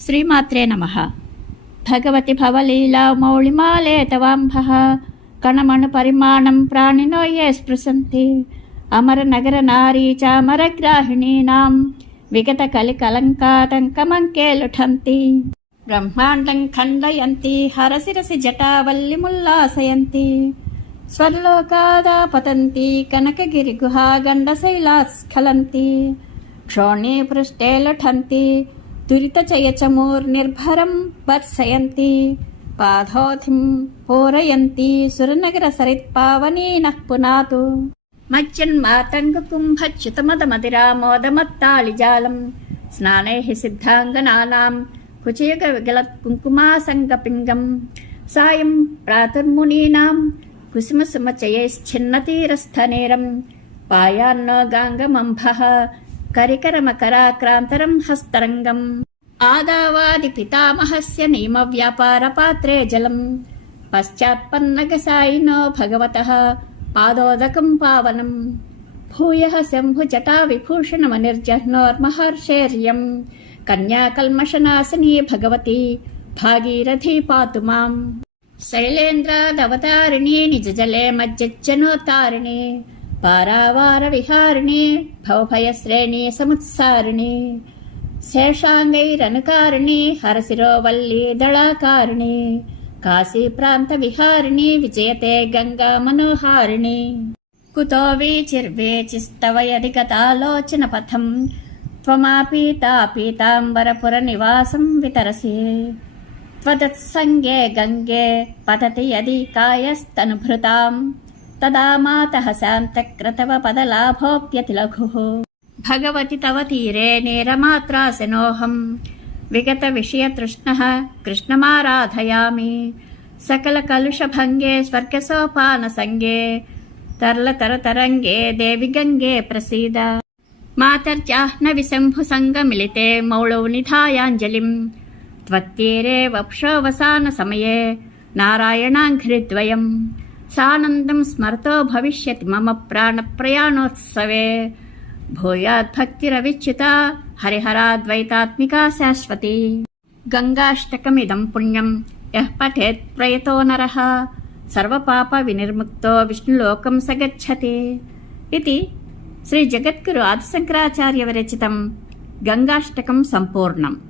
శ్రీమాత్రే నమః. భగవతి భవలీలా మౌళిమాలే తవాంభః కణమణు పరిమాణం ప్రాణినో ఏ స్పృశంతి అమర నగర నారీ చామరగ్రాహిణీనాం విగత కలికలంకాతంకమంకే లుఠంతి బ్రహ్మాండం ఖండయంతి హరసిరసి జటావల్లిముల్లాసయంతి స్వర్లోకాదాపతంతి కనకగిరిగుహా గండశైలాస్ఖలంతి క్షోణీ పృష్ఠే లుఠంతి దురితచయచమూర్నిర్భరం వర్షయంతి పాదోధిం పూరయంతి సురనగరసరిత్పావనీ నః పునాతు మజ్జన్మాతంగకుంభచ్యుతమదమదిరామోదమత్తాళిజాలం స్నానైః సిద్ధాంగనానాం కుచయుగవిగలత్కుంకుమాసంగపింగం సాయం ప్రాతుర్మునీనాం కుసుమసుమచయైశ్చిన్నతీరస్థనేరం పాయాన్నో గాంగమంభః కరికరమకరాక్రాంతరం హస్తరంగం ఆదావాది పితామహస్య నియమవ్యాపారపాత్రే జలం పశ్చాత్పన్నగసాయినో భగవతః పాదోదకం పావనం భూయః శంభుజటా విభూషణమనిర్జహ్నోర్మహర్షేర్యం కన్యాకల్మషనాశినీ భగవతి భాగీరథీ పాతు మాం శైలేంద్రాదవతారిణీ నిజజలే మజ్జజ్జనోతారిణీ పారావార విహారిణి భవభయశ్రేణి సముత్సారిణి శేషాంగైరనుకారిణి హరశిరోవల్లీ దళాకారిణి కాశీ ప్రాంత విహారిణి విజయతే గంగా మనోహారిణి కుతో వీచిర్వేచిస్తవ యది గతాలోచన పథం త్వమాపీతా పీతాంబరపుర నివాసం వితరసి త్వదత్సంగే గంగే పతతి యది కాయస్తనుభృతాం తదా మాతః శాంతక్రతవ పదలాభోప్యతి లఘుః భగవతి తవ తీరే నేరమాత్రాసనోహం విగత విషయతృష్ణః కృష్ణమారాధయామి సకల కలుషభంగే స్వర్గసోపానసంగే తర్లతరతరంగే దేవి గంగే ప్రసీద మాతర్జాహ్నవి శంభుసంగమిలితే మౌళౌ నిధాయాంజలిం త్వత్తీరే వపుషోవసానసమయే నారాయణాంఘ్రిద్వయం సానందం స్మర్తో భవిష్యతి మమ ప్రాణప్రయాణోత్సవే భూయాద్భక్తిరవిచ్యుత హరిహరాద్వైతాత్మికా శాశ్వతి గంగాష్టకమిదం పుణ్యం యః పఠేత్ ప్రయతో నరః సర్వపాప వినిర్ముక్తో విష్ణులోకం సగచ్చతి ఇది శ్రీ జగద్గురు ఆదిశంకరాచార్య విరచితం గంగాష్టకం సంపూర్ణం.